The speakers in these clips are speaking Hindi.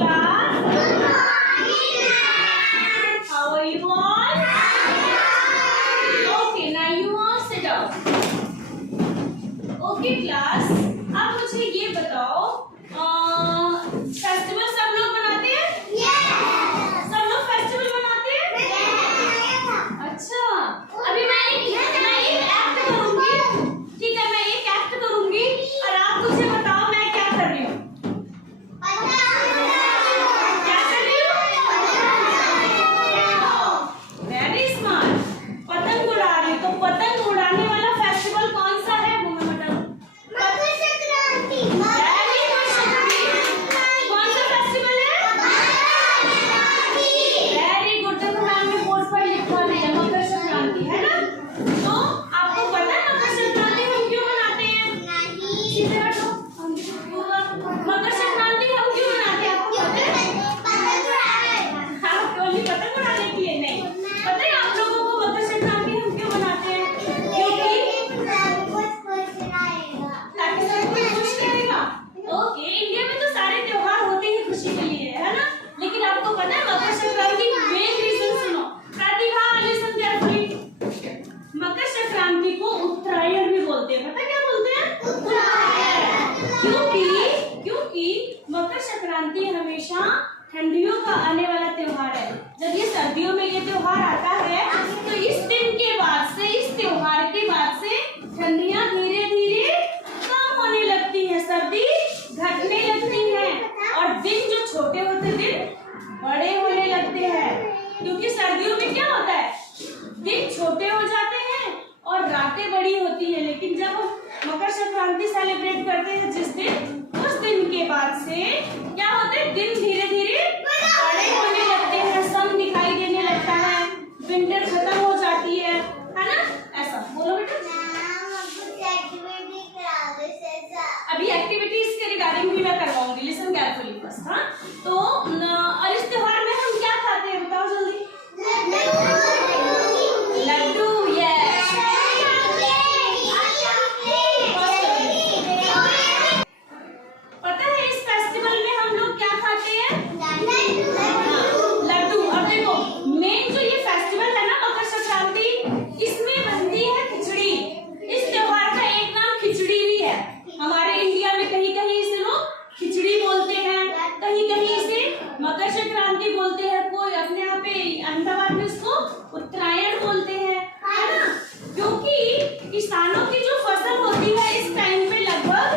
class. Good morning. How are you all? Okay, now you all sit down. Okay class, अब मुझे ये बताओ फेस्टिवल सब लोग मनाते हैं? सब लोग फेस्टिवल मनाते हैं? अच्छा, अभी मैं एक एक्ट करूंगी, ठीक है? मैं एक एक्ट करूंगी और आप मुझे बताओ मैं क्या कर रही हूँ। क्या कर रही हूँ? Very smart. पतंग उड़ा रही। तो पतंग उड़ाने वाला फेस्टिवल कौन सा है वो मैं बताऊँ? मकर संक्रांति। वेरी गुड शुक्रिया। कौन सा फेस्टिवल है? Very good. देखो मैम ने बोर्ड पर लिखा है मकर संक्रांति, है ना? तो आपको पता है मकर संक्रांति हम क्यों मनाते हैं? सीधे बैठो। मकर संक्रांति हम क्यों मनाते हैं आपको पता है? हाँ, केवल पतंग उड़ाने के लिए नहीं। पता है आप लोगों को मकर संक्रांति हम क्यों मनाते हैं? क्योंकि ताकि सब कोई खुश रहेगा। ओके, इंडिया में तो सारे त्योहार होते ही खुशी के लिए, है ना? लेकिन आपको पता है मकर संक्रांति मेन रीजन सुनो। प्रतिभा लिसन केयरफुली। मकर संक्रांति को उत्तरायण भी बोलते हैं। पता क्या बोलते हैं? उत्तरायण। क्योंकि मकर संक्रांति हमेशा ठंडियों का आने वाला त्योहार है। जब ये सर्दियों में ये त्योहार आता है तो इस दिन के बाद से, इस त्योहार के बाद से ठंडियां धीरे धीरे कम होने लगती हैं, सर्दी घटने लगती है और दिन जो छोटे होते दिन बड़े होने लगते हैं। क्योंकि सर्दियों में क्या होता है, दिन छोटे हो जाते हैं और रातें बड़ी होती हैं। लेकिन जब हम मकर संक्रांति सेलिब्रेट करते हैं जिस दिन, उस दिन के बाद से क्या होता है, दिन धीरे धीरे बड़े होने लगते हैं, सन दिखाई देने लगता है, विंटर खत्म हो जाती है ना? ऐसा बोलो बेटा। अभी एक्टिविटीज के रिगार्डिंग भी मैं करवाऊंगी, लिसन केयरफुली फर्स्ट। हाँ, तो और इस त्योहार में हम क्या खाते हैं बताओ जल्दी? लड्डू। यस। पता है इस फेस्टिवल में हम लोग क्या खाते हैं? लड्डू। और देखो मेन जो ये फेस्टिवल है ना मकर संक्रांति, इसमें बनती है खिचड़ी। इस त्योहार का एक नाम खिचड़ी भी है। हमारे इंडिया में कहीं कहीं इसे लोग खिचड़ी बोलते हैं, कहीं कहीं इसे मकर संक्रांति बोलते हैं, कोई अपने यहाँ पे अहमदाबाद में इसको उत्तरायण बोलते हैं, है ना? क्योंकि किसानों की जो फसल होती है इस टाइम पे लगभग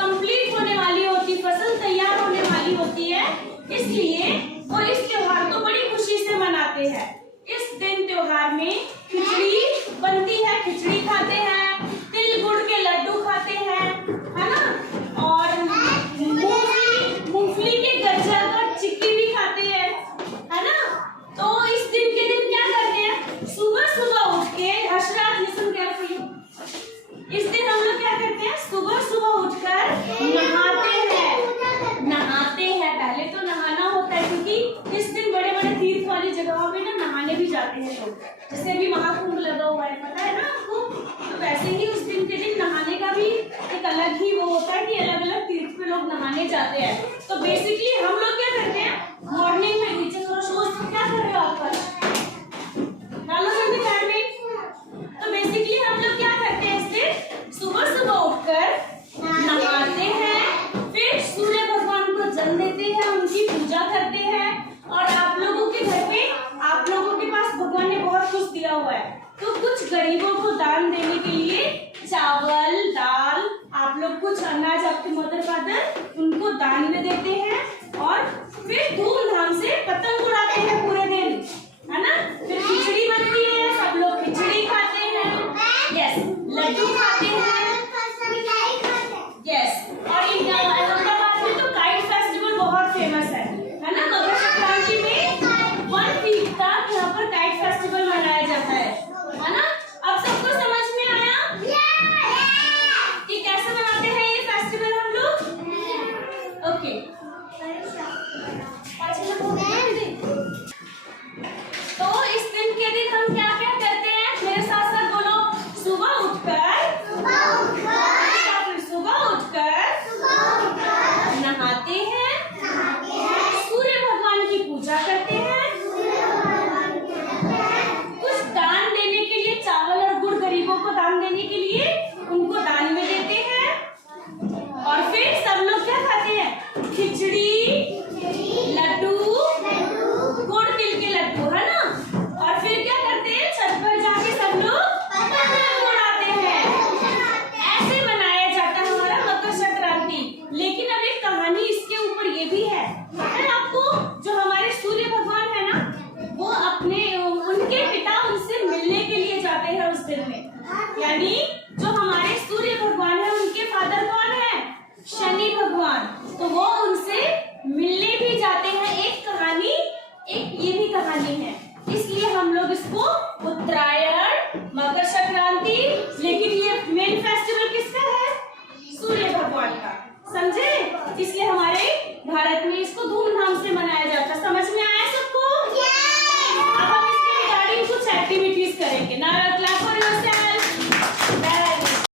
कंप्लीट होने वाली होती, फसल तैयार होने वाली होती है, इसलिए वो इस त्योहार को बड़ी खुशी से मनाते हैं। इस दिन त्योहार में खिचड़ी बनती है, खिचड़ी खाते हैं, तिल गुड़ के लड्डू खाते हैं, है ना? और मूंगफली के गज्जर और चिक्की भी खाते हैं, है ना? तो इस दिन के दिन क्या करते हैं, सुबह सुबह उठ के, हर्षराज लिसन केयरफुली, इस दिन हम लोग क्या करते हैं, सुबह सुबह उठकर नहाते हैं। पहले तो नहाना होता है क्योंकि इस दिन बड़े बड़े तीर्थ वाली जगहों में ना नहाने भी जाते हैं लोग। जैसे अभी महाकुंभ लगा हुआ है, पता है ना आपको? तो वैसे ही उस दिन के दिन नहाने का भी एक अलग ही वो होता है कि अलग अलग तीर्थ पे लोग नहाने जाते हैं। तो बेसिकली हम लोग क्या करते हैं, मॉर्निंग में नीचे क्या कर रहे हो आप? डालो जल्दी पैर में। तो बेसिकली हम लोग क्या करते हैं, इस दिन सुबह सुबह उठकर नहाते हैं, फिर सूर्य भगवान को जल देते हैं, उनकी पूजा करते हैं। और आप लोगों के घर पे, आप लोगों के पास भगवान ने बहुत कुछ दिया हुआ है, तो कुछ गरीबों को दान देने के लिए चावल, दाल, आप लोग कुछ अनाज आपके मदर फादर उनको दान में देते हैं और फिर धूमधाम से पतंग उड़ाते हैं पूरे दिन, है ना? फिर खिचड़ी बनती है, सब लोग खिचड़ी खाते हैं। यस, लड्डू खाते हैं। यस, और अहमदाबाद में तो काइट फेस्टिवल बहुत फेमस है ना? मकर संक्रांति में 1 वीक तक यहाँ पर काइट फेस्टिवल मनाया जाता है ना? अब सबको समझ में आया कि कैसे मनाते हैं ये फेस्टिवल हम लोग? ओके, तो इस दिन के दिन हम क्या क्या करते हैं, मेरे साथ साथ बोलो। सुबह उठकर नहाते हैं, लड्डू, गुड़ तिल के लड्डू, है ना। और फिर क्या करते हैं, छत पर जाके सब लोग पतंग उड़ाते हैं। ऐसे मनाया जाता है हमारा मकर संक्रांति। लेकिन अब एक कहानी इसके ऊपर ये भी है आपको, जो हमारे सूर्य भगवान है ना, वो अपने उनके पिता उनसे मिलने के लिए जाते हैं उस दिन में। यानी जो हमारे सूर्य भगवान है उनके फादर कौन है, शनि भगवान, तो वो उनसे मिलने भी जाते हैं। एक कहानी, एक ये भी कहानी है।